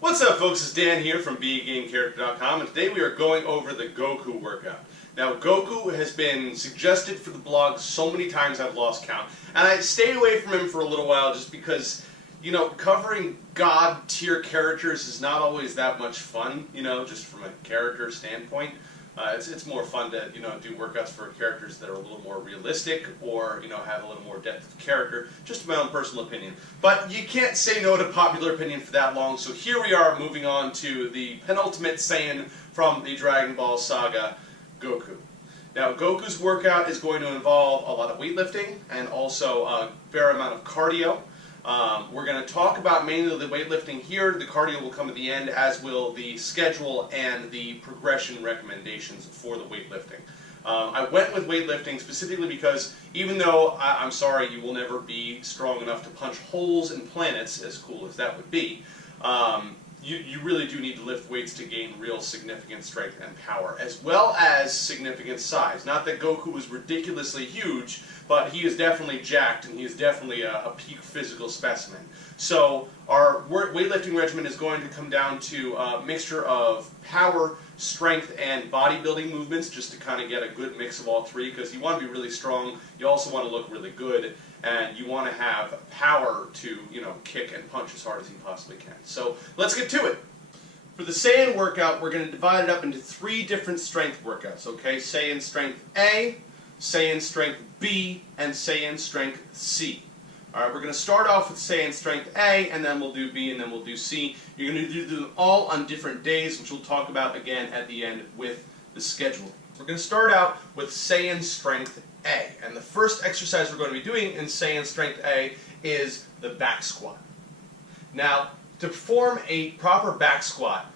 What's up, folks? It's Dan here from BeAGameCharacter.com, and today we are going over the Goku workout. Now, Goku has been suggested for the blog so many times I've lost count, and I stayed away from him for a little while just because, you know, covering God-tier characters is not always that much fun, you know, just from a character standpoint. It's more fun to, you know, do workouts for characters that are a little more realistic or, you know, have a little more depth of character, just my own personal opinion. But you can't say no to popular opinion for that long, so here we are moving on to the penultimate Saiyan from the Dragon Ball saga, Goku. Now, Goku's workout is going to involve a lot of weightlifting and also a fair amount of cardio. We're going to talk about mainly the weightlifting here. The cardio will come at the end, as will the schedule and the progression recommendations for the weightlifting. I went with weightlifting specifically because even though I'm sorry you will never be strong enough to punch holes in planets, as cool as that would be, you really do need to lift weights to gain real significant strength and power, as well as significant size. Not that Goku is ridiculously huge, but he is definitely jacked, and he is definitely a peak physical specimen. So our weightlifting regimen is going to come down to a mixture of power, strength, and bodybuilding movements, just to kind of get a good mix of all three, because you want to be really strong, you also want to look really good, and you want to have power to, you know, kick and punch as hard as you possibly can. So let's get to it. For the Saiyan workout, we're going to divide it up into three different strength workouts, okay? Saiyan Strength A, Saiyan Strength B, and Saiyan Strength C. Alright, we're going to start off with Saiyan Strength A, and then we'll do B, and then we'll do C. You're going to do them all on different days, which we'll talk about again at the end with the schedule. We're going to start out with Saiyan Strength A, and the first exercise we're going to be doing in Saiyan Strength A is the back squat. Now, to perform a proper back squat,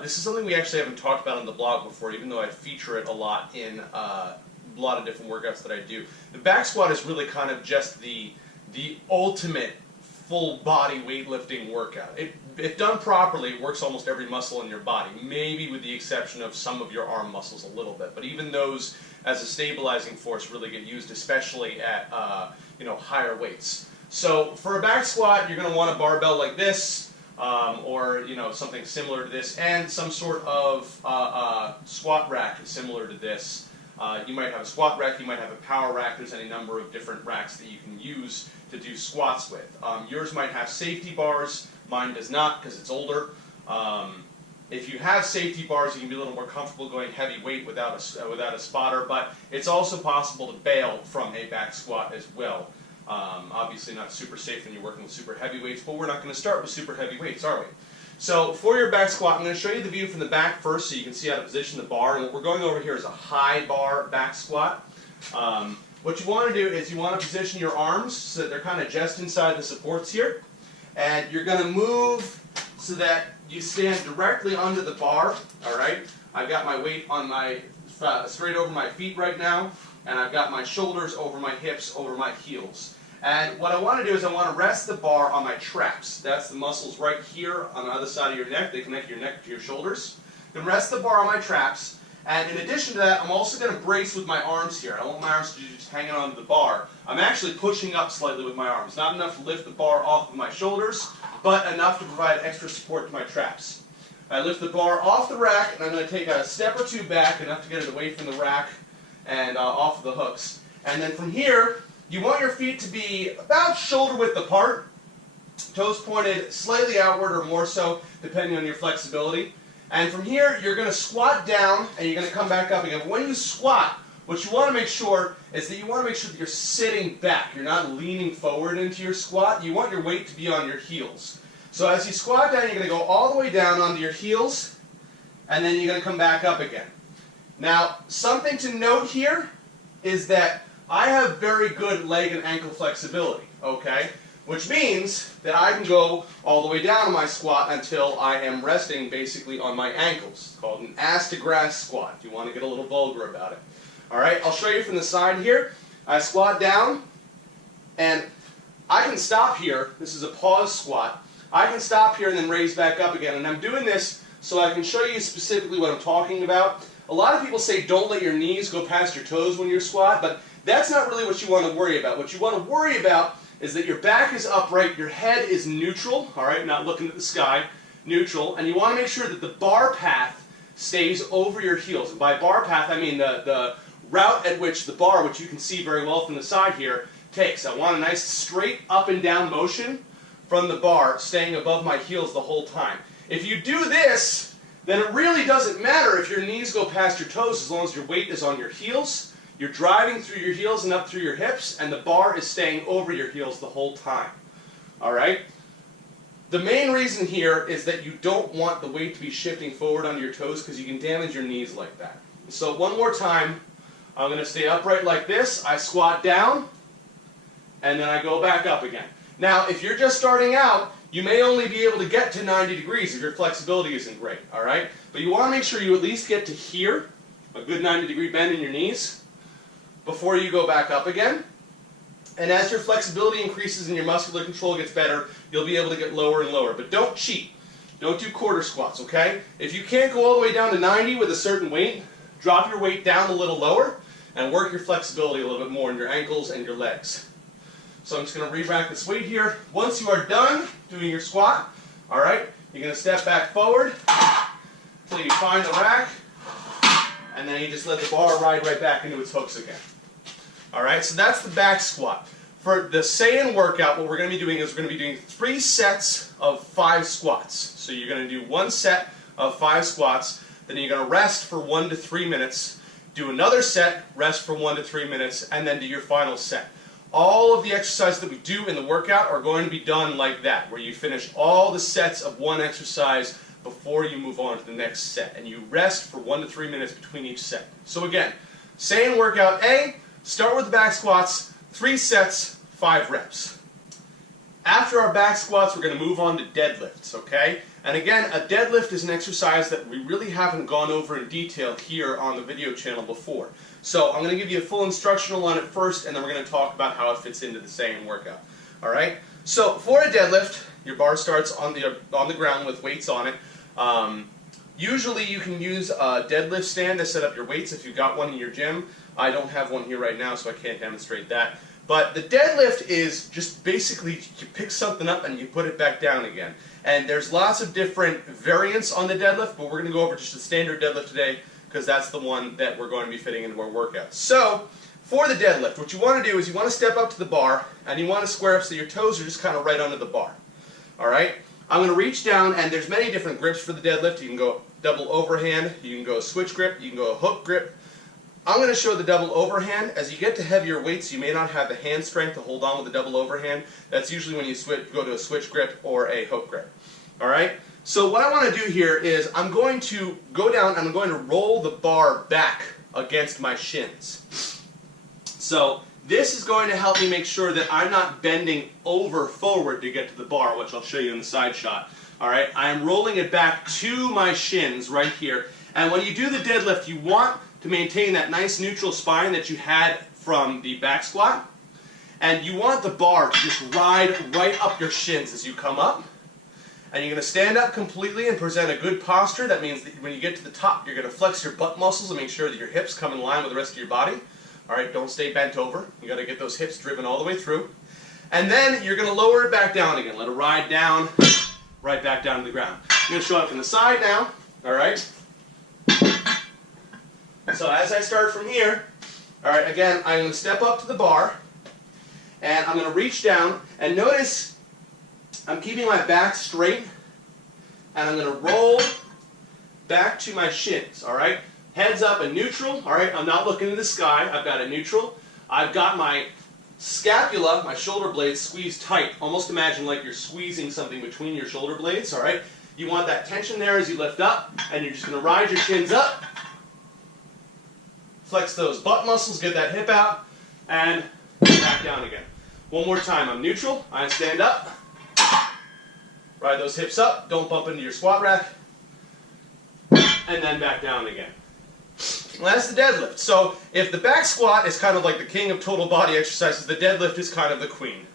this is something we actually haven't talked about on the blog before, even though I feature it a lot in a lot of different workouts that I do. The back squat is really kind of just the ultimate full body weightlifting workout. If done properly, it works almost every muscle in your body, maybe with the exception of some of your arm muscles a little bit. But even those, as a stabilizing force, really get used, especially at you know, higher weights. So for a back squat, you're going to want a barbell like this, or, you know, something similar to this, and some sort of squat rack similar to this. You might have a squat rack, you might have a power rack. There's any number of different racks that you can use to do squats with. Yours might have safety bars, mine does not because it's older. If you have safety bars, you can be a little more comfortable going heavy weight without a spotter, but it's also possible to bail from a back squat as well. Obviously not super safe when you're working with super heavy weights, but we're not going to start with super heavy weights, are we? So for your back squat, I'm going to show you the view from the back first so you can see how to position the bar. And what we're going over here is a high bar back squat. What you want to do is you want to position your arms so that they're kind of just inside the supports here. And you're going to move so that you stand directly under the bar. All right? I've got my weight on my straight over my feet right now, and I've got my shoulders over my hips, over my heels. And what I want to do is I want to rest the bar on my traps. That's the muscles right here on the other side of your neck. They connect your neck to your shoulders. Then rest the bar on my traps. And in addition to that, I'm also going to brace with my arms here. I don't want my arms to be just hanging onto the bar. I'm actually pushing up slightly with my arms. Not enough to lift the bar off of my shoulders, but enough to provide extra support to my traps. I lift the bar off the rack, and I'm going to take a step or two back, enough to get it away from the rack and off of the hooks. And then from here, you want your feet to be about shoulder width apart, toes pointed slightly outward or more so, depending on your flexibility. And from here, you're going to squat down, and you're going to come back up again. But when you squat, what you want to make sure is that you want to make sure that you're sitting back. You're not leaning forward into your squat. You want your weight to be on your heels. So as you squat down, you're going to go all the way down onto your heels, and then you're going to come back up again. Now, something to note here is that I have very good leg and ankle flexibility, okay? Which means that I can go all the way down on my squat until I am resting basically on my ankles. It's called an ass to grass squat, if you want to get a little vulgar about it. Alright, I'll show you from the side here. I squat down, and I can stop here. This is a pause squat. I can stop here and then raise back up again. And I'm doing this so I can show you specifically what I'm talking about. A lot of people say don't let your knees go past your toes when you squat, but that's not really what you want to worry about. What you want to worry about is that your back is upright, your head is neutral, all right, not looking at the sky. neutral, and you want to make sure that the bar path stays over your heels. And by bar path, I mean the route at which the bar, which you can see very well from the side here, takes. I want a nice straight up and down motion from the bar staying above my heels the whole time. If you do this, then it really doesn't matter if your knees go past your toes as long as your weight is on your heels. You're driving through your heels and up through your hips, and the bar is staying over your heels the whole time. Alright? The main reason here is that you don't want the weight to be shifting forward onto your toes because you can damage your knees like that. So one more time, I'm going to stay upright like this, I squat down, and then I go back up again. Now, if you're just starting out, you may only be able to get to 90 degrees if your flexibility isn't great, alright? But you want to make sure you at least get to here, a good 90-degree bend in your knees, before you go back up again. And as your flexibility increases and your muscular control gets better, you'll be able to get lower and lower. But don't cheat. Don't do quarter squats, okay? If you can't go all the way down to 90 with a certain weight, drop your weight down a little lower and work your flexibility a little bit more in your ankles and your legs. So I'm just going to re-rack this weight here. Once you are done doing your squat, alright, you're going to step back forward until you find the rack, and then you just let the bar ride right back into its hooks again. Alright, so that's the back squat. For the Saiyan workout, what we're going to be doing is we're going to be doing 3 sets of 5 squats. So you're going to do 1 set of 5 squats, then you're going to rest for 1 to 3 minutes, do another set, rest for 1 to 3 minutes, and then do your final set. All of the exercises that we do in the workout are going to be done like that, where you finish all the sets of one exercise before you move on to the next set, and you rest for 1 to 3 minutes between each set. So again, Saiyan workout A, start with the back squats, 3 sets, 5 reps. After our back squats, we're going to move on to deadlifts, okay? And again, a deadlift is an exercise that we really haven't gone over in detail here on the video channel before. So I'm going to give you a full instructional on it first, and then we're going to talk about how it fits into the Saiyan workout. Alright? So for a deadlift, your bar starts on the ground with weights on it. Usually you can use a deadlift stand to set up your weights if you've got one in your gym. I don't have one here right now, so I can't demonstrate that. But the deadlift is just basically you pick something up and you put it back down again. And there's lots of different variants on the deadlift, but we're going to go over just the standard deadlift today because that's the one that we're going to be fitting into our workout. So, for the deadlift, what you want to do is you want to step up to the bar and you want to square up so your toes are just kind of right under the bar. Alright? I'm going to reach down, and there's many different grips for the deadlift. You can go double overhand, you can go switch grip, you can go hook grip. I'm going to show the double overhand. As you get to heavier weights, you may not have the hand strength to hold on with the double overhand. That's usually when you go to a switch grip or a hook grip. Alright? So what I want to do here is I'm going to go down and I'm going to roll the bar back against my shins. So this is going to help me make sure that I'm not bending over forward to get to the bar, which I'll show you in the side shot. Alright? I am rolling it back to my shins right here. And when you do the deadlift, you want to maintain that nice neutral spine that you had from the back squat. And you want the bar to just ride right up your shins as you come up. And you're going to stand up completely and present a good posture. That means that when you get to the top, you're going to flex your butt muscles and make sure that your hips come in line with the rest of your body. Alright, don't stay bent over. You got to get those hips driven all the way through. And then you're going to lower it back down again. Let it ride down, right back down to the ground. I'm going to show it from the side now. Alright? So as I start from here, alright, again, I'm going to step up to the bar, and I'm going to reach down, and notice I'm keeping my back straight, and I'm going to roll back to my shins, alright? Heads up and neutral, alright? I'm not looking to the sky, I've got a neutral. I've got my scapula, my shoulder blades squeezed tight. Almost imagine like you're squeezing something between your shoulder blades, alright? You want that tension there as you lift up, and you're just going to ride your shins up. Flex those butt muscles, get that hip out, and back down again. One more time, I'm neutral, I stand up, ride those hips up, don't bump into your squat rack, and then back down again. Well, that's the deadlift. So if the back squat is kind of like the king of total body exercises, the deadlift is kind of the queen.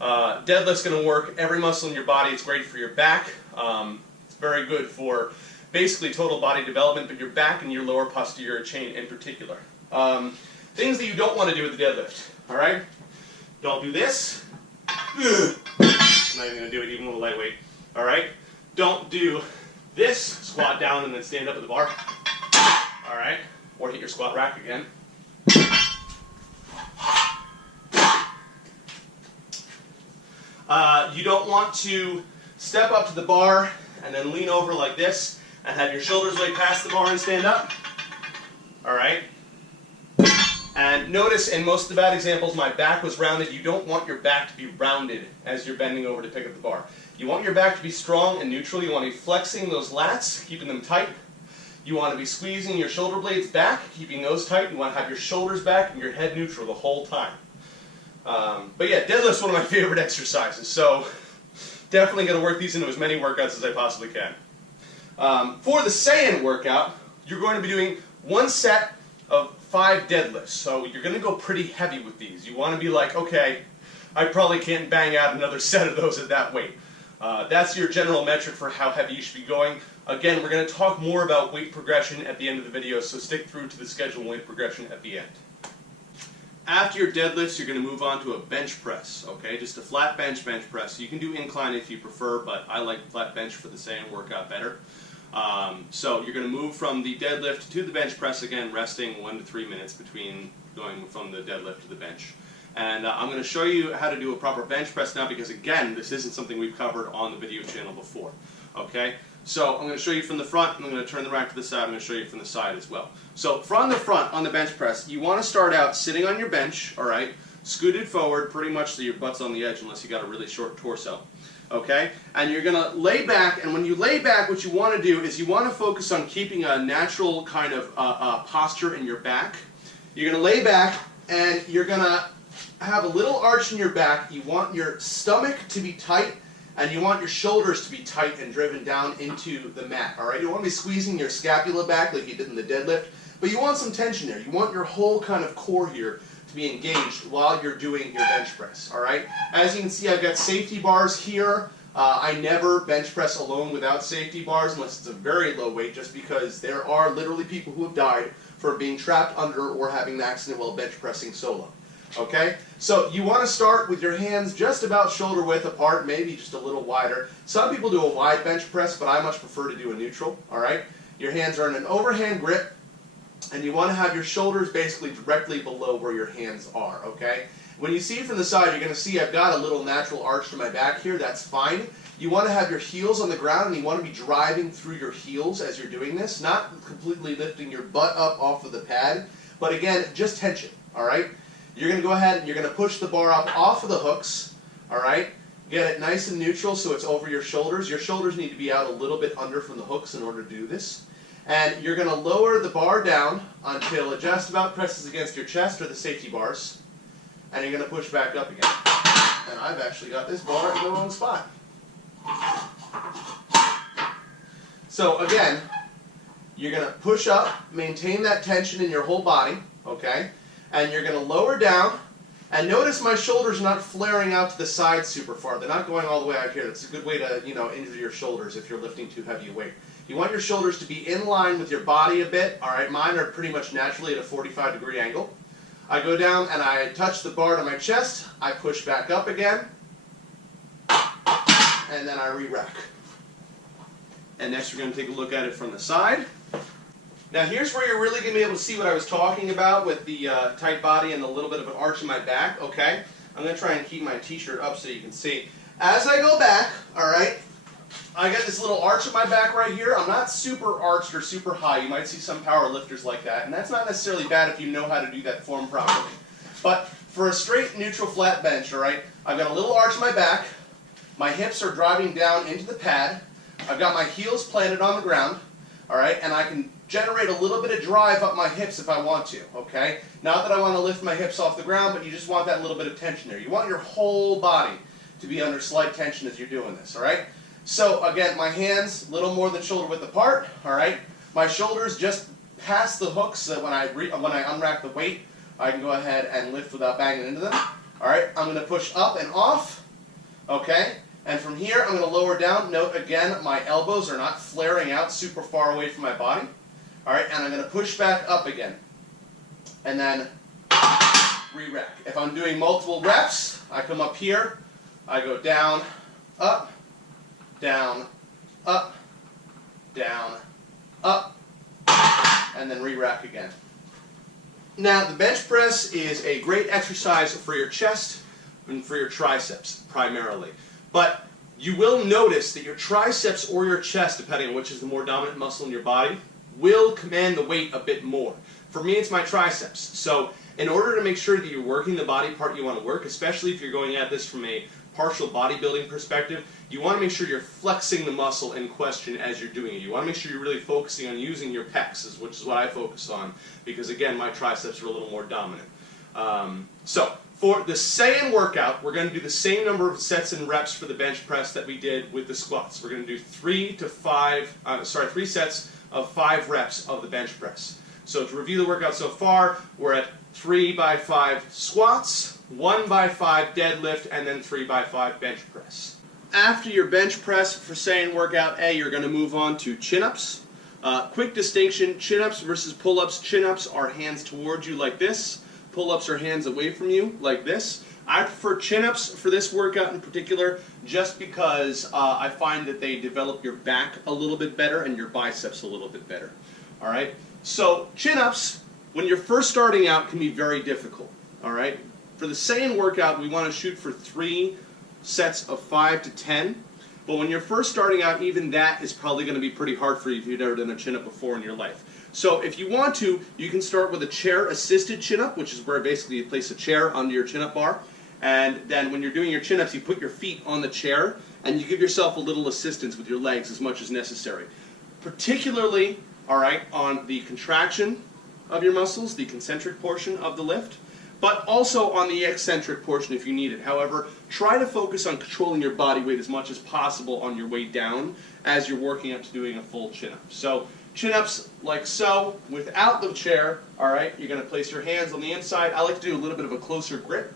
Deadlift's going to work every muscle in your body. It's great for your back. It's very good for basically total body development, but your back and your lower posterior chain in particular. Things that you don't want to do with the deadlift. Alright? Don't do this. I'm not even going to do it even with a lightweight. Alright? don't do this squat down and then stand up at the bar. All right, or hit your squat rack again. You don't want to step up to the bar and then lean over like this and have your shoulders way past the bar and stand up. All right. And notice in most of the bad examples, my back was rounded. You don't want your back to be rounded as you're bending over to pick up the bar. You want your back to be strong and neutral. You want to be flexing those lats, keeping them tight. You want to be squeezing your shoulder blades back, keeping those tight. You want to have your shoulders back and your head neutral the whole time. But yeah, deadlift's one of my favorite exercises, so definitely going to work these into as many workouts as I possibly can. For the say-in workout, you're going to be doing one set of 5 deadlifts, so you're going to go pretty heavy with these. You want to be like, okay, I probably can't bang out another set of those at that weight. That's your general metric for how heavy you should be going. Again, we're going to talk more about weight progression at the end of the video, so stick through to the schedule weight progression at the end. After your deadlifts, you're going to move on to a bench press, okay? Just a flat bench press. You can do incline if you prefer, but I like flat bench for the same workout better. So you're going to move from the deadlift to the bench press again, resting 1 to 3 minutes between going from the deadlift to the bench. And I'm going to show you how to do a proper bench press now because, again, this isn't something we've covered on the video channel before, okay? So I'm going to show you from the front, and I'm going to turn the rack to the side. I'm going to show you from the side as well. So from the front on the bench press, you want to start out sitting on your bench, all right, scooted forward pretty much so your butt's on the edge unless you got a really short torso, okay? And you're going to lay back, and when you lay back, what you want to do is you want to focus on keeping a natural kind of posture in your back. You're going to lay back, and you're going to have a little arch in your back. You want your stomach to be tight, and you want your shoulders to be tight and driven down into the mat, all right? You don't want to be squeezing your scapula back like you did in the deadlift, but you want some tension there. You want your whole kind of core here to be engaged while you're doing your bench press, all right? As you can see, I've got safety bars here. I never bench press alone without safety bars unless it's a very low weight, just because there are literally people who have died from being trapped under or having an accident while bench pressing solo. Okay, so you want to start with your hands just about shoulder width apart, maybe just a little wider. Some people do a wide bench press, but I much prefer to do a neutral, all right? Your hands are in an overhand grip, and you want to have your shoulders basically directly below where your hands are, okay? When you see it from the side, you're going to see I've got a little natural arch to my back here. That's fine. You want to have your heels on the ground, and you want to be driving through your heels as you're doing this, not completely lifting your butt up off of the pad, but again, just tension, all right? You're going to go ahead and you're going to push the bar up off of the hooks, all right? Get it nice and neutral so it's over your shoulders. Your shoulders need to be out a little bit under from the hooks in order to do this. And you're going to lower the bar down until it just about presses against your chest or the safety bars. And you're going to push back up again. And I've actually got this bar in the wrong spot. So again, you're going to push up, maintain that tension in your whole body, okay? And you're going to lower down, and notice my shoulders are not flaring out to the side super far. They're not going all the way out here. That's a good way to, injure your shoulders if you're lifting too heavy a weight. You want your shoulders to be in line with your body a bit. All right, mine are pretty much naturally at a 45-degree angle. I go down and I touch the bar to my chest. I push back up again, and then I re-rack. And next we're going to take a look at it from the side. Now here's where you're really going to be able to see what I was talking about with the tight body and a little bit of an arch in my back, okay? I'm going to try and keep my t-shirt up so you can see. As I go back, all right, I got this little arch in my back right here. I'm not super arched or super high. You might see some power lifters like that, and that's not necessarily bad if you know how to do that form properly. But for a straight, neutral, flat bench, all right, I've got a little arch in my back. My hips are driving down into the pad. I've got my heels planted on the ground, all right, and I can generate a little bit of drive up my hips if I want to, okay? Not that I want to lift my hips off the ground, but you just want that little bit of tension there. You want your whole body to be under slight tension as you're doing this, all right? So again, my hands a little more than shoulder width apart, all right? My shoulders just past the hooks so when I unrack the weight, I can go ahead and lift without banging into them. All right, I'm going to push up and off, okay? And from here, I'm going to lower down. Note again, my elbows are not flaring out super far away from my body. All right, and I'm going to push back up again. And then re-rack. If I'm doing multiple reps, I come up here, I go down, up, up, down, up, and then re-rack again. Now, the bench press is a great exercise for your chest and for your triceps, primarily. But you will notice that your triceps or your chest, depending on which is the more dominant muscle in your body, will command the weight a bit more. For me, it's my triceps. So in order to make sure that you're working the body part you want to work, especially if you're going at this from a partial bodybuilding perspective, you want to make sure you're flexing the muscle in question as you're doing it. You want to make sure you're really focusing on using your pecs, which is what I focus on, because again, my triceps are a little more dominant. So for the Saiyan workout, we're going to do the same number of sets and reps for the bench press that we did with the squats. We're going to do 3 sets of 5 reps of the bench press. So to review the workout so far, we're at 3 by 5 squats, 1 by 5 deadlift, and then 3 by 5 bench press. After your bench press for Saiyan workout A, you're going to move on to chin-ups. Quick distinction, chin-ups versus pull-ups. Chin-ups are hands towards you like this. Pull-ups are hands away from you like this. I prefer chin-ups for this workout in particular just because I find that they develop your back a little bit better and your biceps a little bit better. All right? So chin-ups, when you're first starting out, can be very difficult. All right? For the Saiyan workout, we want to shoot for 3 sets of 5 to 10. But when you're first starting out, even that is probably going to be pretty hard for you if you've never done a chin-up before in your life. So if you want to, you can start with a chair-assisted chin-up, which is where basically you place a chair under your chin-up bar. And then when you're doing your chin-ups, you put your feet on the chair, and you give yourself a little assistance with your legs as much as necessary. Particularly, all right, on the contraction of your muscles, the concentric portion of the lift, but also on the eccentric portion if you need it. However, try to focus on controlling your body weight as much as possible on your way down as you're working up to doing a full chin-up. So chin-ups like so, without the chair, all right, you're going to place your hands on the inside. I like to do a little bit of a closer grip,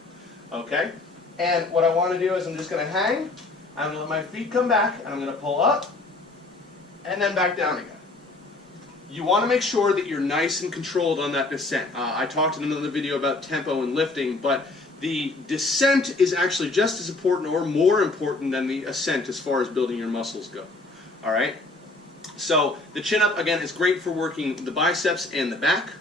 okay? And what I want to do is I'm just going to hang, I'm going to let my feet come back, and I'm going to pull up, and then back down again. You want to make sure that you're nice and controlled on that descent. I talked in another video about tempo and lifting, but the descent is actually just as important or more important than the ascent as far as building your muscles go. All right? So the chin-up, again, is great for working the biceps and the back.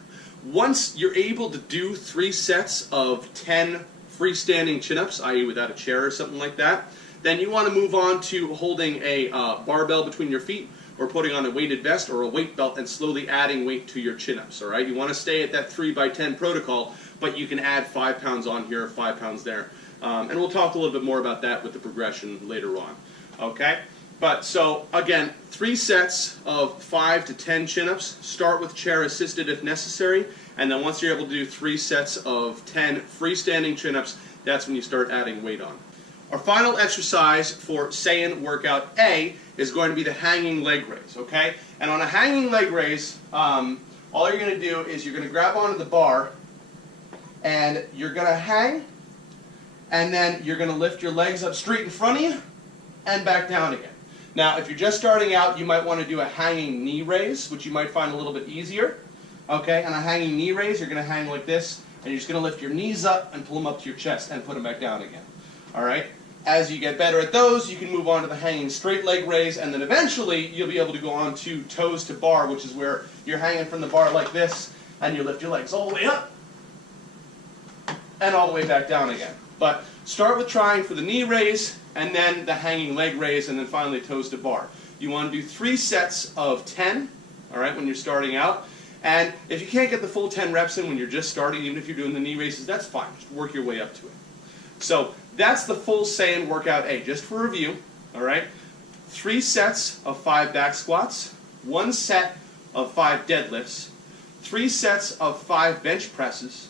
Once you're able to do 3 sets of 10 freestanding chin-ups, i.e. without a chair or something like that, then you want to move on to holding a barbell between your feet, or putting on a weighted vest or a weight belt and slowly adding weight to your chin-ups, all right? You want to stay at that 3 by 10 protocol, but you can add 5 pounds on here, 5 pounds there. And we'll talk a little bit more about that with the progression later on, okay? But so, again, 3 sets of 5 to 10 chin-ups. Start with chair-assisted if necessary, and then once you're able to do 3 sets of 10 freestanding chin-ups, that's when you start adding weight on. Our final exercise for Saiyan workout A is going to be the hanging leg raise, okay? And on a hanging leg raise, all you're going to do is you're going to grab onto the bar, and you're going to hang, and then you're going to lift your legs up straight in front of you, and back down again. Now, if you're just starting out, you might want to do a hanging knee raise, which you might find a little bit easier, okay? On a hanging knee raise, you're going to hang like this, and you're just going to lift your knees up and pull them up to your chest and put them back down again, all right? As you get better at those, you can move on to the hanging straight leg raise, and then eventually you'll be able to go on to toes to bar, which is where you're hanging from the bar like this, and you lift your legs all the way up, and all the way back down again. But start with trying for the knee raise, and then the hanging leg raise, and then finally toes to bar. You want to do 3 sets of 10, all right, when you're starting out. And if you can't get the full 10 reps in when you're just starting, even if you're doing the knee raises, that's fine. Just work your way up to it. So that's the full Saiyan workout A. Just for review, all right? 3 sets of 5 back squats, 1 set of 5 deadlifts, 3 sets of 5 bench presses,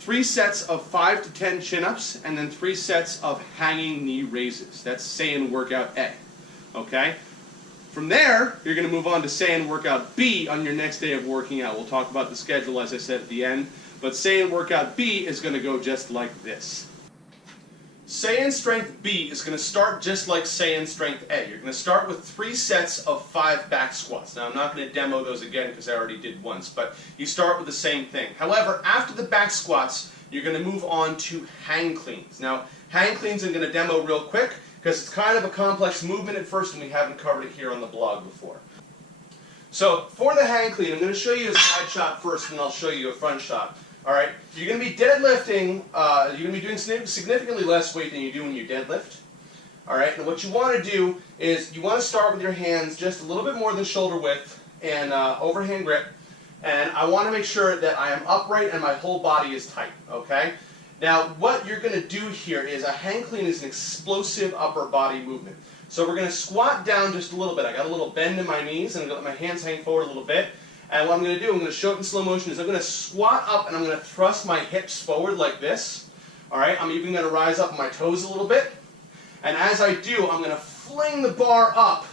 3 sets of 5 to 10 chin-ups, and then 3 sets of hanging knee raises. That's Saiyan workout A, okay? From there, you're going to move on to Saiyan workout B on your next day of working out. We'll talk about the schedule, as I said, at the end. But Saiyan workout B is going to go just like this. Saiyan Strength B is going to start just like Saiyan Strength A. You're going to start with 3 sets of 5 back squats. Now, I'm not going to demo those again because I already did once, but you start with the same thing. However, after the back squats, you're going to move on to hang cleans. Now, hang cleans I'm going to demo real quick, because it's kind of a complex movement at first and we haven't covered it here on the blog before. So for the hang clean, I'm going to show you a side shot first and then I'll show you a front shot. Alright, you're going to be deadlifting, you're going to be doing significantly less weight than you do when you deadlift. Alright, and what you want to do is you want to start with your hands just a little bit more than shoulder width and overhand grip. And I want to make sure that I am upright and my whole body is tight, okay? Now, what you're going to do here is a hang clean is an explosive upper body movement. So we're going to squat down just a little bit. I got a little bend in my knees and I'm going to let my hands hang forward a little bit. And what I'm going to do, I'm going to show it in slow motion, is I'm going to squat up and I'm going to thrust my hips forward like this. Alright, I'm even going to rise up my toes a little bit. And as I do, I'm going to fling the bar up.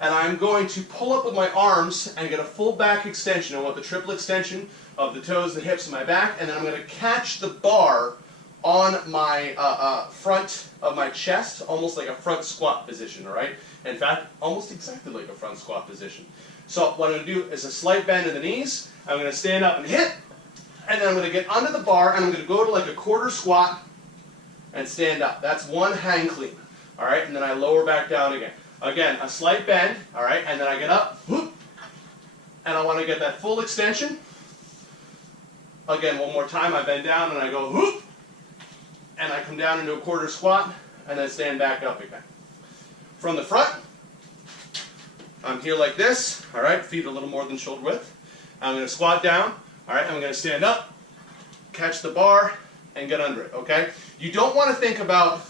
And I'm going to pull up with my arms and get a full back extension. I want the triple extension of the toes, the hips, and my back. And then I'm going to catch the bar on my front of my chest, almost like a front squat position, all right? In fact, almost exactly like a front squat position. So what I'm going to do is a slight bend in the knees. I'm going to stand up and hit. And then I'm going to get under the bar and I'm going to go to like a quarter squat and stand up. That's one hang clean, all right? And then I lower back down again. Again, a slight bend, all right, and then I get up, whoop, and I want to get that full extension. Again, one more time, I bend down and I go whoop, and I come down into a quarter squat, and then stand back up again. From the front, I'm here like this, all right, feet a little more than shoulder width. I'm going to squat down, all right, I'm going to stand up, catch the bar, and get under it, okay? You don't want to think about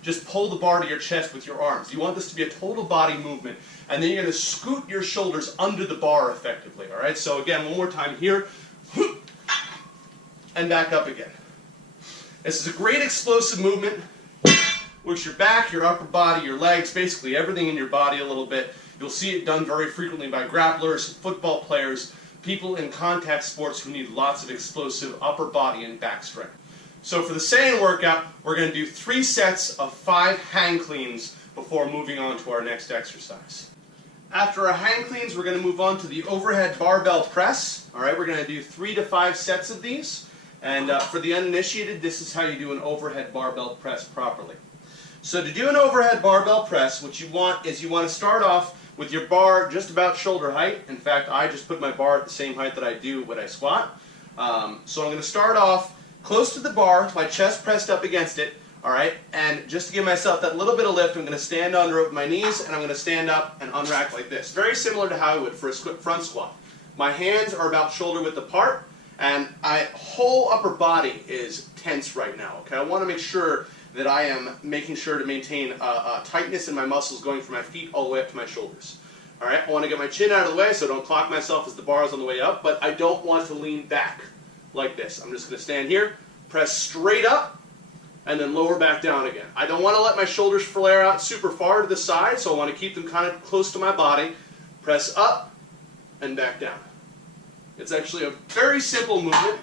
just pull the bar to your chest with your arms. You want this to be a total body movement. And then you're going to scoot your shoulders under the bar effectively. All right? So again, one more time here. And back up again. This is a great explosive movement. Works your back, your upper body, your legs, basically everything in your body a little bit. You'll see it done very frequently by grapplers, football players, people in contact sports who need lots of explosive upper body and back strength. So for the second workout, we're going to do 3 sets of 5 hang cleans before moving on to our next exercise. After our hang cleans, we're going to move on to the overhead barbell press. All right, we're going to do 3 to 5 sets of these. And for the uninitiated, this is how you do an overhead barbell press properly. So to do an overhead barbell press, what you want is you want to start off with your bar just about shoulder height. In fact, I just put my bar at the same height that I do when I squat. So I'm going to start off close to the bar, my chest pressed up against it, all right? And just to give myself that little bit of lift, I'm going to stand under with my knees, and I'm going to stand up and unrack like this. Very similar to how I would for a front squat. My hands are about shoulder width apart, and my whole upper body is tense right now, okay? I want to make sure that I am making sure to maintain a tightness in my muscles going from my feet all the way up to my shoulders. All right? I want to get my chin out of the way so I don't clock myself as the bar is on the way up, but I don't want to lean back like this. I'm just going to stand here, press straight up, and then lower back down again. I don't want to let my shoulders flare out super far to the side, so I want to keep them kind of close to my body. Press up and back down. It's actually a very simple movement,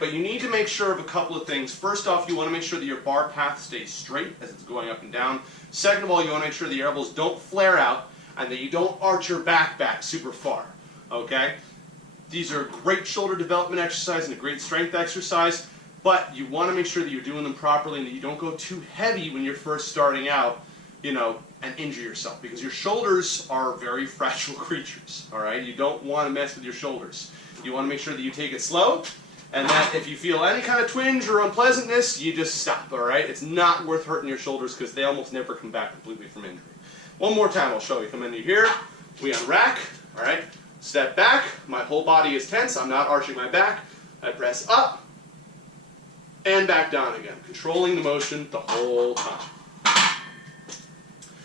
but you need to make sure of a couple of things. First off, you want to make sure that your bar path stays straight as it's going up and down. Second of all, you want to make sure that your elbows don't flare out and that you don't arch your back super far. Okay? These are a great shoulder development exercise and a great strength exercise, but you want to make sure that you're doing them properly and that you don't go too heavy when you're first starting out, you know, and injure yourself, because your shoulders are very fragile creatures, all right? You don't want to mess with your shoulders. You want to make sure that you take it slow, and that if you feel any kind of twinge or unpleasantness, you just stop, all right? It's not worth hurting your shoulders because they almost never come back completely from injury. One more time, I'll show you. Come into here, we unrack, all right? Step back, my whole body is tense, I'm not arching my back. I press up, and back down again, controlling the motion the whole time.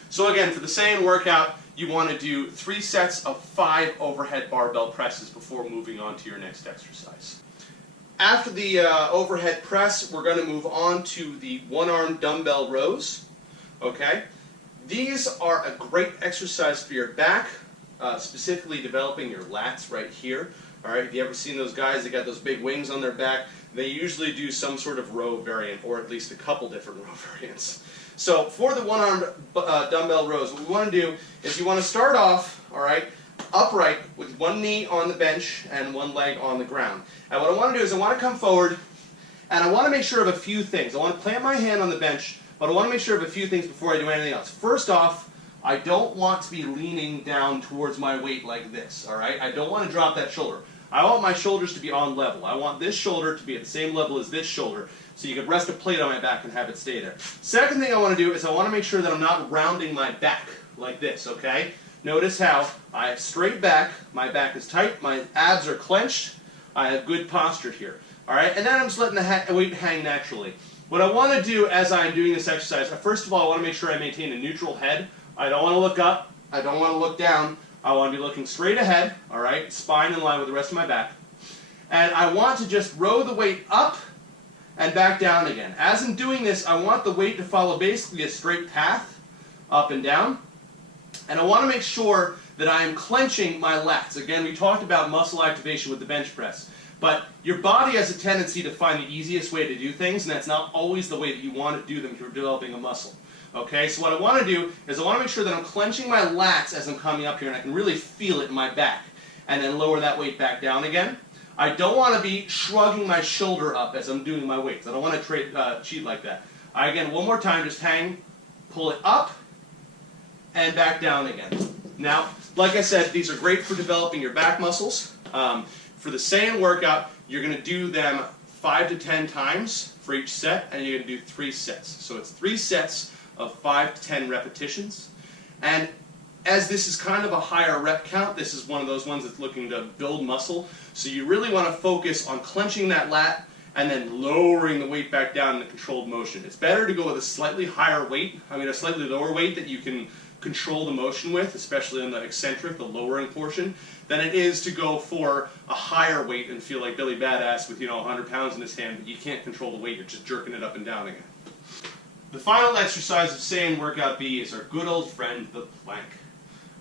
So again, for the same workout, you want to do 3 sets of 5 overhead barbell presses before moving on to your next exercise. After the overhead press, we're going to move on to the one-arm dumbbell rows. Okay? These are a great exercise for your back, specifically developing your lats right here. All right? Have you ever seen those guys that got those big wings on their back? They usually do some sort of row variant, or at least a couple different row variants. So for the one-arm dumbbell rows, what we want to do is you want to start off, all right, upright with one knee on the bench and one leg on the ground. And what I want to do is I want to come forward and I want to make sure of a few things. I want to plant my hand on the bench but I want to make sure of a few things before I do anything else. First off, I don't want to be leaning down towards my weight like this, all right? I don't want to drop that shoulder. I want my shoulders to be on level. I want this shoulder to be at the same level as this shoulder, so you could rest a plate on my back and have it stay there. Second thing I want to do is I want to make sure that I'm not rounding my back like this, okay? Notice how I have straight back, my back is tight, my abs are clenched, I have good posture here, all right? And then I'm just letting the weight hang naturally. What I want to do as I'm doing this exercise, first of all, I want to make sure I maintain a neutral head. I don't want to look up, I don't want to look down. I want to be looking straight ahead, all right, spine in line with the rest of my back. And I want to just row the weight up and back down again. As I'm doing this, I want the weight to follow basically a straight path, up and down. And I want to make sure that I am clenching my lats. Again, we talked about muscle activation with the bench press. But your body has a tendency to find the easiest way to do things, and that's not always the way that you want to do them if you're developing a muscle. Okay, so what I want to do is I want to make sure that I'm clenching my lats as I'm coming up here, and I can really feel it in my back. And then lower that weight back down again. I don't want to be shrugging my shoulder up as I'm doing my weights. I don't want to cheat like that. Again, one more time, just hang, pull it up, and back down again. Now, like I said, these are great for developing your back muscles. For the Saiyan workout, you're going to do them 5 to 10 times for each set, and you're going to do 3 sets. So it's 3 sets of 5 to 10 repetitions. And as this is kind of a higher rep count, this is one of those ones that's looking to build muscle. So you really want to focus on clenching that lat and then lowering the weight back down in a controlled motion. It's better to go with a slightly higher weight, a slightly lower weight that you can control the motion with, especially on the eccentric, the lowering portion, than it is to go for a higher weight and feel like Billy Badass with 100 pounds in his hand, but you can't control the weight, you're just jerking it up and down again. The final exercise of Saiyan Workout B is our good old friend, the plank.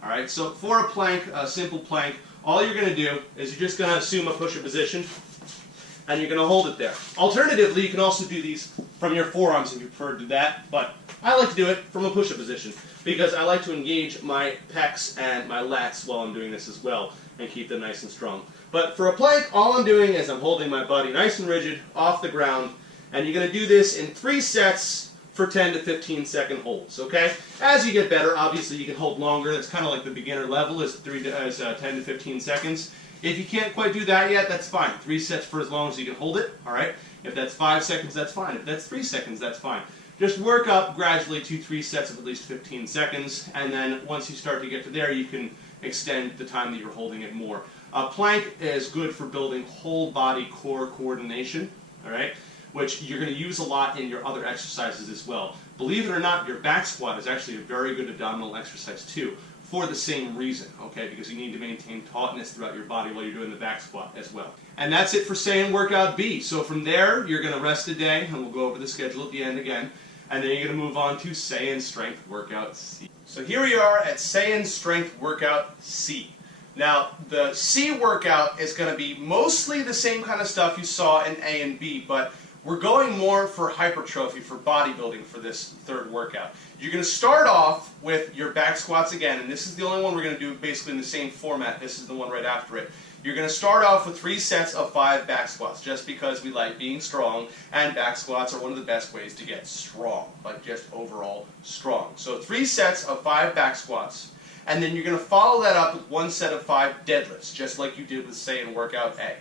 Alright, so for a plank, a simple plank, all you're going to do is you're just going to assume a push-up position, and you're going to hold it there. Alternatively, you can also do these from your forearms if you prefer to do that, but I like to do it from a push-up position because I like to engage my pecs and my lats while I'm doing this as well and keep them nice and strong. But for a plank, all I'm doing is I'm holding my body nice and rigid off the ground, and you're going to do this in 3 sets for 10 to 15 second holds, okay? As you get better, obviously you can hold longer. That's kind of like the beginner level is 10 to 15 seconds. If you can't quite do that yet, that's fine. 3 sets for as long as you can hold it, all right? If that's 5 seconds, that's fine. If that's 3 seconds, that's fine. Just work up gradually to 3 sets of at least 15 seconds, and then once you start to get to there, you can extend the time that you're holding it more. Plank is good for building whole body core coordination, all right? Which you're going to use a lot in your other exercises as well. Believe it or not, your back squat is actually a very good abdominal exercise too, for the same reason, okay? Because you need to maintain tautness throughout your body while you're doing the back squat as well. And that's it for Saiyan Workout B. So from there, you're going to rest a day, and we'll go over the schedule at the end again, and then you're going to move on to Saiyan Strength Workout C. So here we are at Saiyan Strength Workout C. Now, the C workout is going to be mostly the same kind of stuff you saw in A and B, but we're going more for hypertrophy, for bodybuilding for this 3rd workout. You're going to start off with your back squats again, and this is the only one we're going to do basically in the same format. This is the one right after it. You're going to start off with 3 sets of 5 back squats, just because we like being strong, and back squats are one of the best ways to get strong, like just overall strong. So 3 sets of 5 back squats, and then you're going to follow that up with 1 set of 5 deadlifts, just like you did with Saiyan Workout A.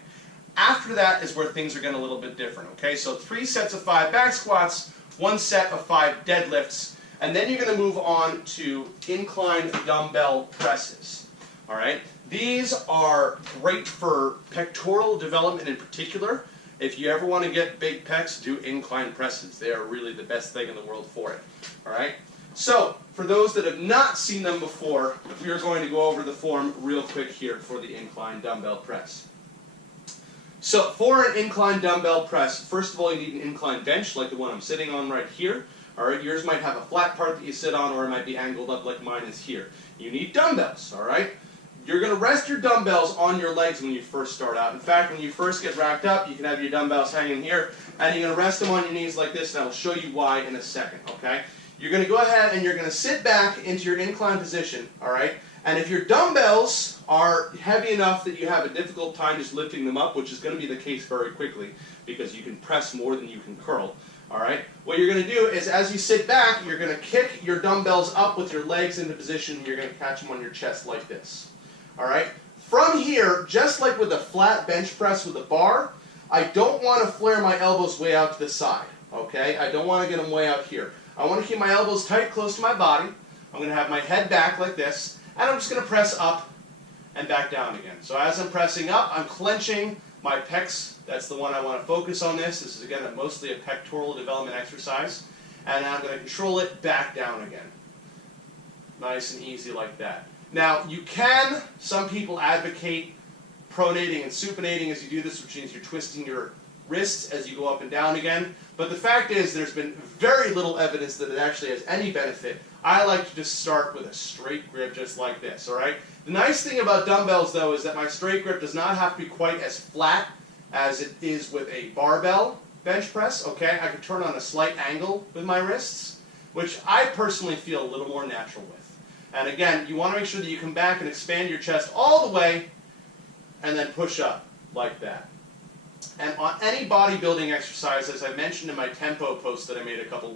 After that is where things are getting a little bit different, okay? So 3 sets of 5 back squats, 1 set of 5 deadlifts, and then you're going to move on to incline dumbbell presses, all right? These are great for pectoral development in particular. If you ever want to get big pecs, do incline presses. They are really the best thing in the world for it, all right? So, for those that have not seen them before, we are going to go over the form real quick here for the incline dumbbell press. So for an incline dumbbell press, first of all you need an incline bench like the one I'm sitting on right here. Alright, yours might have a flat part that you sit on, or it might be angled up like mine is here. You need dumbbells, alright? You're going to rest your dumbbells on your legs when you first start out. In fact, when you first get racked up, you can have your dumbbells hanging here, and you're going to rest them on your knees like this, and I will show you why in a second, okay? You're going to go ahead and you're going to sit back into your incline position, alright? And if your dumbbells are heavy enough that you have a difficult time just lifting them up, which is going to be the case very quickly because you can press more than you can curl, All right. What you're going to do is, as you sit back, you're going to kick your dumbbells up with your legs into position. You're going to catch them on your chest like this. All right. From here, just like with a flat bench press with a bar, I don't want to flare my elbows way out to the side. Okay. I don't want to get them way out here. I want to keep my elbows tight, close to my body. I'm going to have my head back like this, and I'm just going to press up and back down again. So as I'm pressing up, I'm clenching my pecs. That's the one I want to focus on this. This is, again, mostly a pectoral development exercise. And I'm going to control it back down again. Nice and easy like that. Now, you can, some people advocate pronating and supinating as you do this, which means you're twisting your wrists as you go up and down again. But the fact is, there's been very little evidence that it actually has any benefit. I like to just start with a straight grip just like this, all right? The nice thing about dumbbells, though, is that my straight grip does not have to be quite as flat as it is with a barbell bench press, okay? I can turn on a slight angle with my wrists, which I personally feel a little more natural with. And again, you want to make sure that you come back and expand your chest all the way and then push up like that. And on any bodybuilding exercise, as I mentioned in my tempo post that I made a couple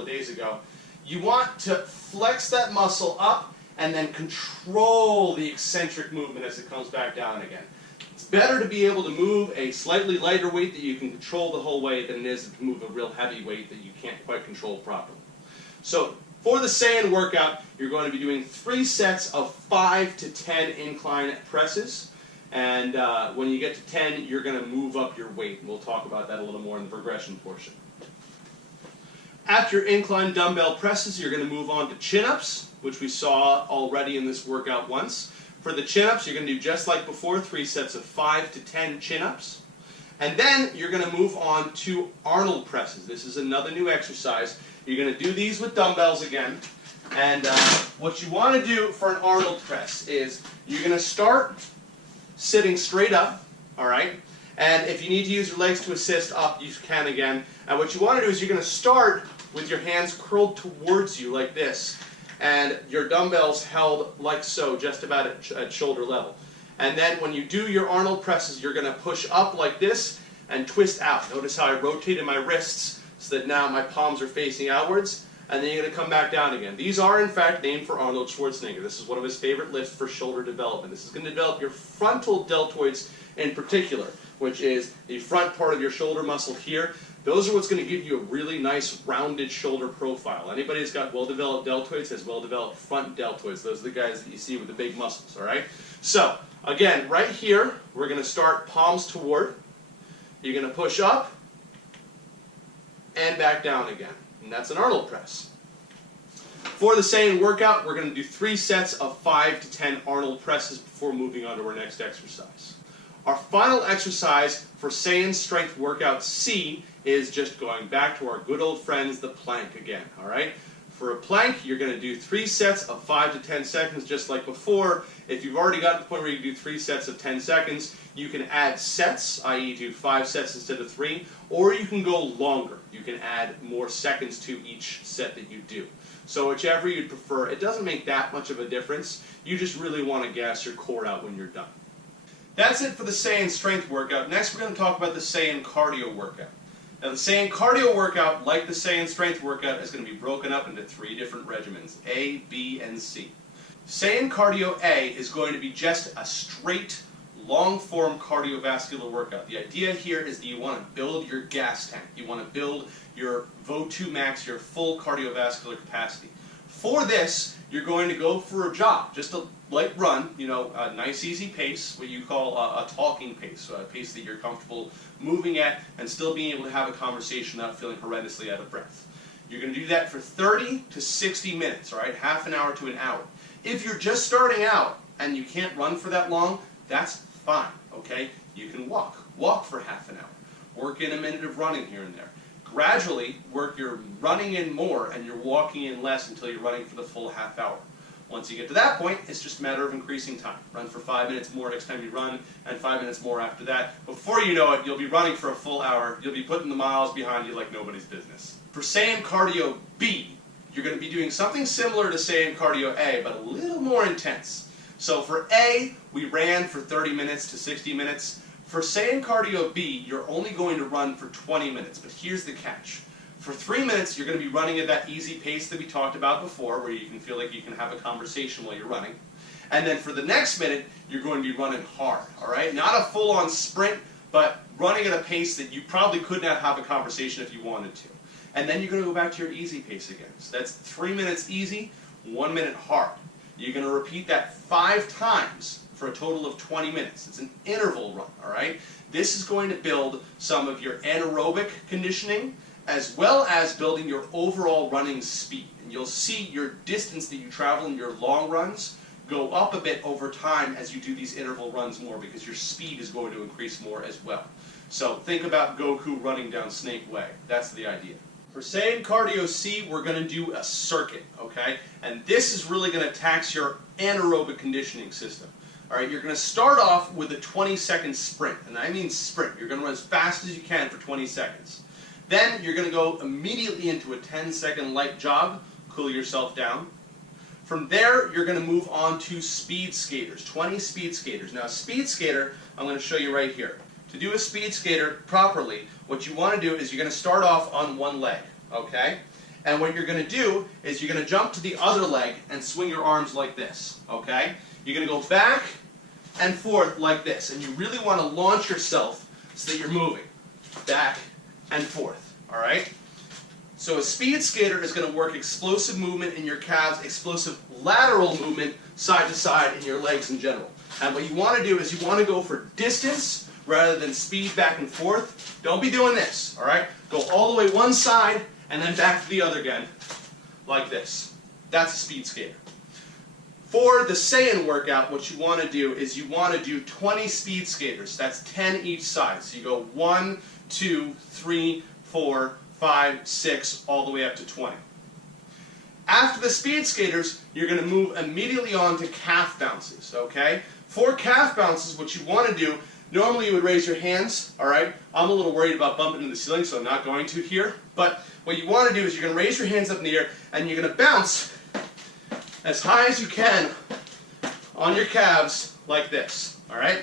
of days ago, you want to flex that muscle up and then control the eccentric movement as it comes back down again. It's better to be able to move a slightly lighter weight that you can control the whole way than it is to move a real heavy weight that you can't quite control properly. So for the Saiyan workout, you're going to be doing 3 sets of 5 to 10 incline presses. And when you get to 10, you're going to move up your weight. We'll talk about that a little more in the progression portion. After your incline dumbbell presses, you're going to move on to chin-ups, which we saw already in this workout once. For the chin-ups, you're going to do just like before, 3 sets of 5 to 10 chin-ups. And then you're going to move on to Arnold presses. This is another new exercise. You're going to do these with dumbbells again. And what you want to do for an Arnold press is you're going to start sitting straight up, all right? And if you need to use your legs to assist up, you can again. And what you want to do is you're going to start with your hands curled towards you like this, and your dumbbells held like so, just about at shoulder level. And then when you do your Arnold presses, you're going to push up like this and twist out. Notice how I rotated my wrists so that now my palms are facing outwards, and then you're going to come back down again. These are, in fact, named for Arnold Schwarzenegger. This is one of his favorite lifts for shoulder development. This is going to develop your frontal deltoids in particular, which is the front part of your shoulder muscle here. Those are what's going to give you a really nice rounded shoulder profile. Anybody that's got well-developed deltoids has well-developed front deltoids. Those are the guys that you see with the big muscles, all right? So, again, right here, we're going to start palms toward. You're going to push up and back down again. And that's an Arnold press. For the Saiyan workout, we're going to do 3 sets of 5 to 10 Arnold presses before moving on to our next exercise. Our final exercise for Saiyan Strength Workout C is just going back to our good old friends, the plank again, all right? For a plank, you're going to do 3 sets of 5 to 10 seconds just like before. If you've already got to the point where you can do 3 sets of 10 seconds, you can add sets, i.e. do 5 sets instead of 3, or you can go longer. You can add more seconds to each set that you do. So whichever you'd prefer, it doesn't make that much of a difference. You just really want to gas your core out when you're done. That's it for the Saiyan Strength Workout. Next, we're going to talk about the Saiyan Cardio Workout. Now, the Saiyan Cardio Workout, like the Saiyan Strength Workout, is going to be broken up into 3 different regimens, A, B, and C. Saiyan Cardio A is going to be just a straight, long-form cardiovascular workout. The idea here is that you want to build your gas tank. You want to build your VO2 max, your full cardiovascular capacity. For this, you're going to go for a jog, just a light run, you know, a nice easy pace, what you call a talking pace, so a pace that you're comfortable moving at and still being able to have a conversation without feeling horrendously out of breath. You're going to do that for 30 to 60 minutes, all right, half an hour to an hour. If you're just starting out and you can't run for that long, that's fine, okay? You can walk for half an hour, work in a minute of running here and there. Gradually work your running in more and you're walking in less until you're running for the full half hour. Once you get to that point, it's just a matter of increasing time. Run for 5 minutes more next time you run, and 5 minutes more after that. Before you know it, you'll be running for a full hour. You'll be putting the miles behind you like nobody's business. For Saiyan Cardio B, you're going to be doing something similar to Saiyan Cardio A, but a little more intense. So for A, we ran for 30 minutes to 60 minutes. For Saiyan Cardio B, you're only going to run for 20 minutes, but here's the catch. For 3 minutes, you're going to be running at that easy pace that we talked about before, where you can feel like you can have a conversation while you're running. And then for the next minute, you're going to be running hard, all right? Not a full-on sprint, but running at a pace that you probably could not have a conversation if you wanted to. And then you're going to go back to your easy pace again. So that's 3 minutes easy, 1 minute hard. You're going to repeat that 5 times for a total of 20 minutes. It's an interval run, all right? This is going to build some of your anaerobic conditioning as well as building your overall running speed. And you'll see your distance that you travel in your long runs go up a bit over time as you do these interval runs more, because your speed is going to increase more as well. So think about Goku running down Snake Way. That's the idea. For say in Cardio C, we're going to do a circuit, okay? And this is really going to tax your anaerobic conditioning system. All right, you're going to start off with a 20-second sprint, and I mean sprint. You're going to run as fast as you can for 20 seconds. Then you're going to go immediately into a 10-second light jog, cool yourself down. From there, you're going to move on to speed skaters, 20 speed skaters. Now, a speed skater, I'm going to show you right here. To do a speed skater properly, what you want to do is you're going to start off on one leg, okay? And what you're going to do is you're going to jump to the other leg and swing your arms like this, okay? You're going to go back and forth like this, and you really want to launch yourself so that you're moving back and forth, all right? So a speed skater is going to work explosive movement in your calves, explosive lateral movement side to side in your legs in general. And what you want to do is you want to go for distance rather than speed back and forth. Don't be doing this, all right? Go all the way one side and then back to the other again, like this. That's a speed skater. For the Saiyan workout, what you want to do is you want to do 20 speed skaters. That's 10 each side. So you go 1, 2, 3, 4, 5, 6, all the way up to 20. After the speed skaters, you're going to move immediately on to calf bounces, okay? For calf bounces, what you want to do, normally you would raise your hands, all right? I'm a little worried about bumping into the ceiling, so I'm not going to here. But what you want to do is you're going to raise your hands up in the air, and you're going to bounce as high as you can on your calves like this, all right?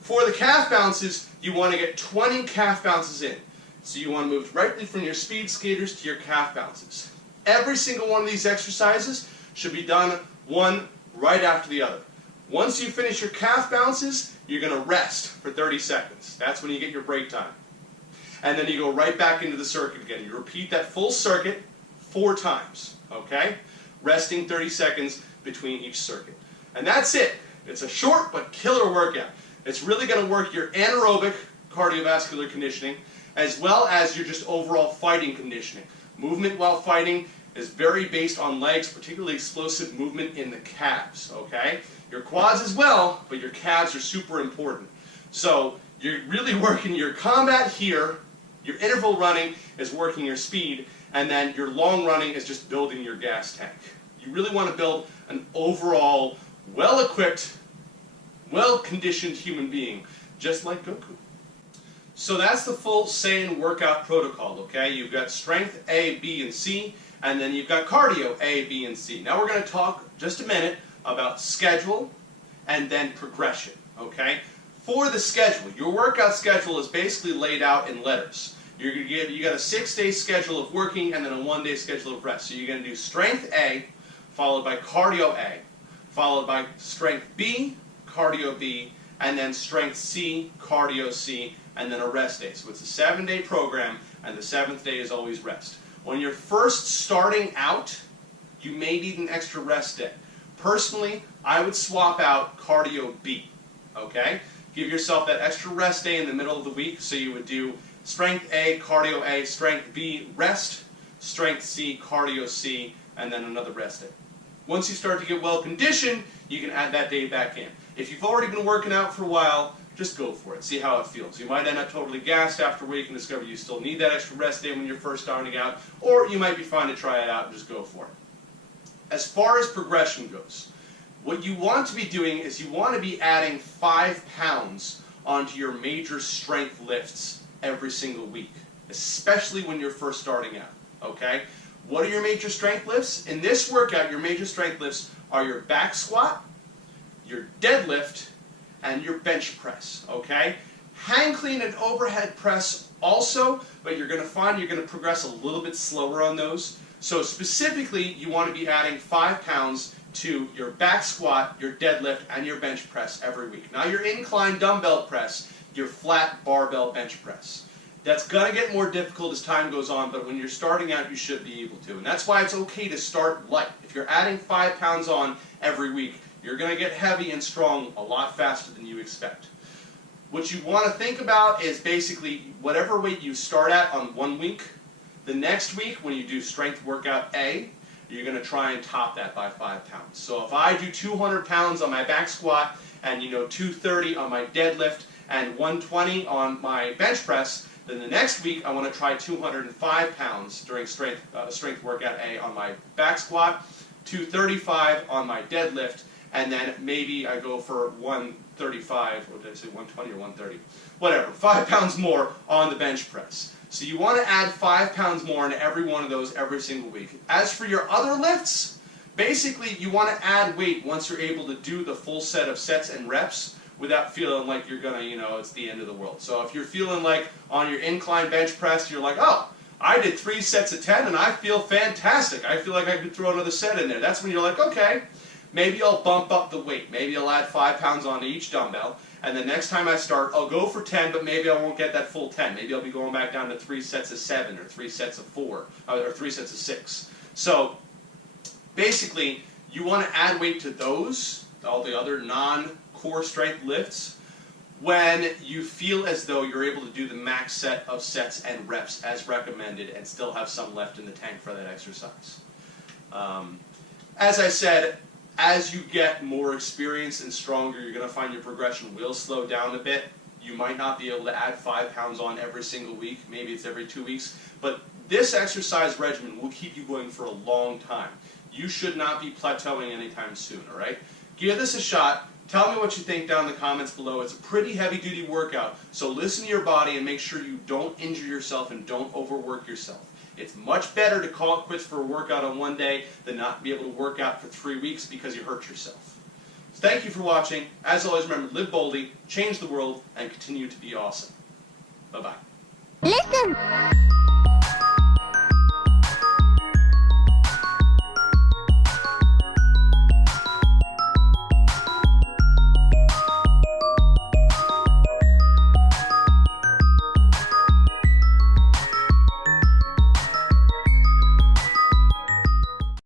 For the calf bounces, you want to get 20 calf bounces in. So you want to move directly from your speed skaters to your calf bounces. Every single one of these exercises should be done one right after the other. Once you finish your calf bounces, you're going to rest for 30 seconds. That's when you get your break time. And then you go right back into the circuit again. You repeat that full circuit 4 times, okay? Resting 30 seconds between each circuit. And that's it. It's a short but killer workout. It's really going to work your anaerobic cardiovascular conditioning as well as your just overall fighting conditioning. Movement while fighting is very based on legs, particularly explosive movement in the calves, okay? Your quads as well, but your calves are super important. So you're really working your combat here, your interval running is working your speed, and then your long running is just building your gas tank. You really want to build an overall well-equipped, well-conditioned human being, just like Goku. So that's the full Saiyan workout protocol, okay? You've got strength A, B, and C, and then you've got cardio A, B, and C. Now we're going to talk just a minute about schedule and then progression, okay? For the schedule, your workout schedule is basically laid out in letters. You got a 6-day schedule of working and then a 1-day schedule of rest. So you're going to do strength A, followed by cardio A, followed by strength B, cardio B, and then strength C, cardio C, and then a rest day. So it's a 7-day program, and the 7th day is always rest. When you're first starting out, you may need an extra rest day. Personally, I would swap out cardio B, okay? Give yourself that extra rest day in the middle of the week, so you would do strength A, cardio A, strength B, rest, strength C, cardio C, and then another rest day. Once you start to get well conditioned, you can add that day back in. If you've already been working out for a while, just go for it. See how it feels. You might end up totally gassed after a week and discover you still need that extra rest day when you're first starting out, or you might be fine to try it out and just go for it. As far as progression goes, what you want to be doing is you want to be adding 5 pounds onto your major strength lifts every single week, especially when you're first starting out, okay? What are your major strength lifts? In this workout, your major strength lifts are your back squat, your deadlift, and your bench press, okay? Hang clean and overhead press also, but you're going to find you're going to progress a little bit slower on those. So specifically, you want to be adding 5 pounds to your back squat, your deadlift, and your bench press every week. Now your incline dumbbell press, your flat barbell bench press. That's going to get more difficult as time goes on, but when you're starting out, you should be able to. And that's why it's okay to start light. If you're adding 5 pounds on every week, you're going to get heavy and strong a lot faster than you expect. What you want to think about is basically whatever weight you start at on one week, the next week when you do strength workout A, you're going to try and top that by 5 pounds. So if I do 200 pounds on my back squat and 230 on my deadlift and 120 on my bench press, then the next week I want to try 205 pounds during strength workout A on my back squat, 235 on my deadlift, and then maybe I go for 135, what did I say, 120 or 130? Whatever, 5 pounds more on the bench press. So you want to add 5 pounds more in every one of those every single week. As for your other lifts, basically you want to add weight once you're able to do the full set of sets and reps without feeling like you're going to, it's the end of the world. So if you're feeling like on your incline bench press, you're like, oh, I did 3 sets of 10 and I feel fantastic. I feel like I could throw another set in there. That's when you're like, okay, maybe I'll bump up the weight. Maybe I'll add 5 pounds onto each dumbbell. And the next time I start, I'll go for 10, but maybe I won't get that full 10. Maybe I'll be going back down to 3 sets of 7 or 3 sets of 4 or 3 sets of 6. So basically, you want to add weight to those, all the other non-core strength lifts, when you feel as though you're able to do the max set of sets and reps as recommended and still have some left in the tank for that exercise. As I said, as you get more experience and stronger, you're going to find your progression will slow down a bit. You might not be able to add 5 pounds on every single week. Maybe it's every 2 weeks. But this exercise regimen will keep you going for a long time. You should not be plateauing anytime soon, all right? Give this a shot. Tell me what you think down in the comments below. It's a pretty heavy-duty workout, so listen to your body and make sure you don't injure yourself and don't overwork yourself. It's much better to call it quits for a workout on one day than not be able to work out for 3 weeks because you hurt yourself. So thank you for watching. As always, remember, live boldly, change the world, and continue to be awesome. Bye-bye. Listen.